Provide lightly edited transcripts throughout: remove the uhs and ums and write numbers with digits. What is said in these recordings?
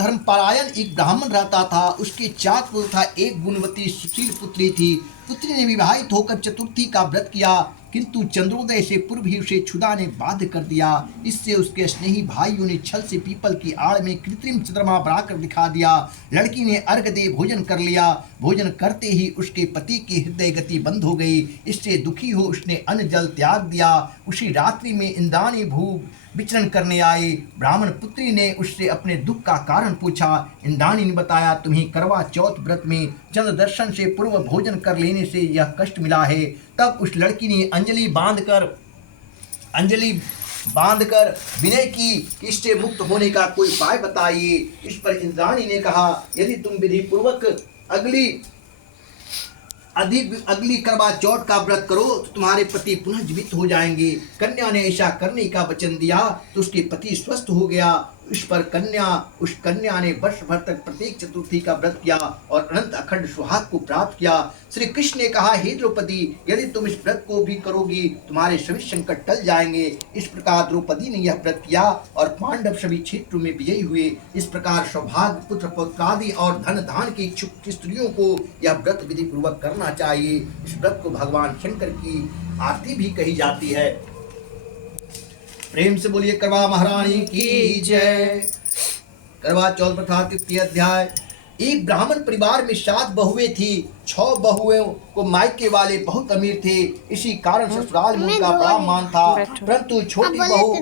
धर्मपरायण एक ब्राह्मण रहता था। उसके 4 पुत्र था। एक गुणवती सुशील पुत्री थी। पुत्री ने विवाहित होकर चतुर्थी का व्रत किया, किंतु चंद्रोदय से पूर्व ही उसे क्षुधा ने बाध्य कर दिया। इससे उसके स्नेही भाइयों ने छल से पीपल की आड़ में कृत्रिम चंद्रमा बनाकर दिखा दिया। लड़की ने अर्घ दे भोजन कर लिया। भोजन करते ही उसके पति की हृदय गति बंद हो गई। इससे दुखी हो उसने अन्न जल त्याग दिया। उसी रात्रि में इंद्राणी भूख विचरण करने आई। ब्राह्मण पुत्री ने उससे अपने दुख का कारण पूछा। इंद्राणी ने बताया, तुम्हें करवा चौथ व्रत में चंद्र दर्शन से पूर्व भोजन कर लेने से यह कष्ट मिला है। तब उस लड़की ने अंजलि बांधकर विनय की कि इससे मुक्त होने का कोई उपाय बताइए। इस पर इंद्राणी ने कहा, यदि तुम विधि पूर्वक अगली करवा चौथ का व्रत करो तो तुम्हारे पति पुनः जीवित हो जाएंगे। कन्या ने ऐसा करने का वचन दिया तो उसके पति स्वस्थ हो गया। इस पर उस कन्या ने वर्ष भर तक प्रत्येक चतुर्थी का व्रत किया और अनंत अखंड सुहाग को प्राप्त किया। श्री कृष्ण ने कहा, हे द्रौपदी, यदि तुम इस व्रत को भी करोगी तुम्हारे सभी संकट टल जाएंगे। इस प्रकार द्रौपदी ने यह व्रत किया और पांडव सभी क्षेत्रों में विजयी हुए। इस प्रकार सौभाग्य, पुत्र पौत्रादि और धन धान की इच्छुक स्त्रियों को यह व्रत विधि पूर्वक करना चाहिए। इस व्रत को भगवान शंकर की आरती भी कही जाती है। प्रेम से बोलिए करवा महारानी की जय। करवा चौथ प्रथा तृतीय अध्याय। एक ब्राह्मण परिवार में 7 बहुएं थी। 6 बहुओं को मायके वाले बहुत अमीर थे। इसी कारण ससुराल में उनका बड़ा मान था। परंतु छोटी बहू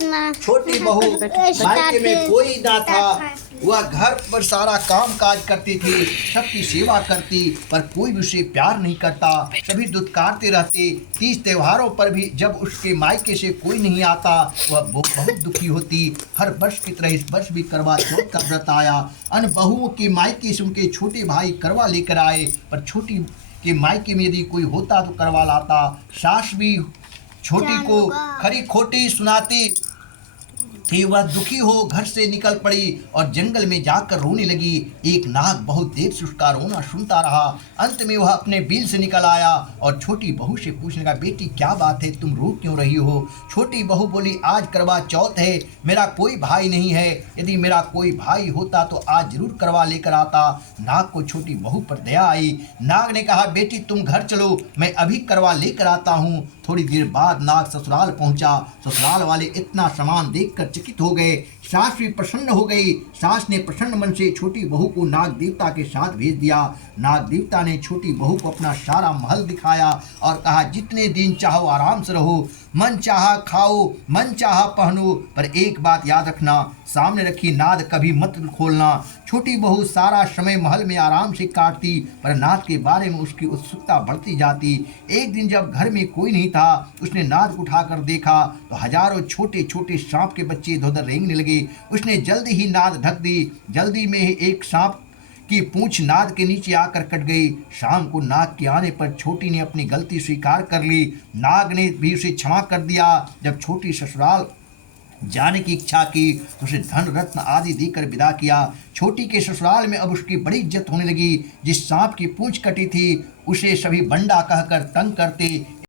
मायके में कोई ना था। वह घर पर सारा काम काज करती थी, सबकी सेवा करती, पर कोई भी उसे प्यार नहीं करता। सभी दुत्कारते रहते। 30 त्योहारों पर भी जब उसके मायके से कोई नहीं आता वह बहुत दुखी होती। हर वर्ष की तरह इस वर्ष भी करवा चौथ का व्रत आया। अन्य बहुओं के मायके से उनके छोटे भाई करवा लेकर आए, पर छोटी के मायके में यदि कोई होता तो करवा लाता। सास भी छोटी को खरी खोटी सुनाती थी। वह दुखी हो घर से निकल पड़ी और जंगल में जाकर रोने लगी। एक नाग बहुत देर से उसका रोना सुनता रहा। अंत में वह अपने बिल से निकल आया और छोटी बहू से पूछने लगा, बेटी क्या बात है, तुम रो क्यों रही हो? छोटी बहू बोली, आज करवा चौथ है, मेरा कोई भाई नहीं है। यदि मेरा कोई भाई होता तो आज जरूर करवा लेकर आता। नाग को छोटी बहू पर दया आई। नाग ने कहा, बेटी तुम घर चलो, मैं अभी करवा लेकर आता हूँ। थोड़ी देर बाद नाग ससुराल पहुंचा। ससुराल वाले इतना सामान देखकर चकित हो गए। सास भी प्रसन्न हो गई। सास ने प्रसन्न मन से छोटी बहू को नाग देवता के साथ भेज दिया। नाग देवता ने छोटी बहू को अपना सारा महल दिखाया और कहा, जितने दिन चाहो आराम से रहो, मन चाहा खाओ, मन चाहा पहनो, पर एक बात याद रखना, सामने रखी नाद कभी मत खोलना। छोटी बहू सारा समय महल में आराम से काटती, पर नाद के बारे में उसकी उत्सुकता बढ़ती जाती। एक दिन जब घर में कोई नहीं था, उसने नाद उठाकर देखा तो हजारों छोटे छोटे सांप के बच्चे इधर उधर रेंगने लगे। उसने जल्दी ही नाद ढक दी। जल्दी में ही एक सांप की पूंछ नाद के नीचे आकर कट गई। शाम को नाग के आने पर छोटी ने अपनी गलती स्वीकार कर ली। नाग ने भी उसे क्षमा कर दिया। जब छोटी ससुराल जाने की इच्छा की तो उसे धन रत्न आदि देकर विदा किया। छोटी के ससुराल में अब उसकी बड़ी इज्जत होने लगी। जिस सांप की पूंछ कटी थी उसे सभी बंडा कहकर तंग करते।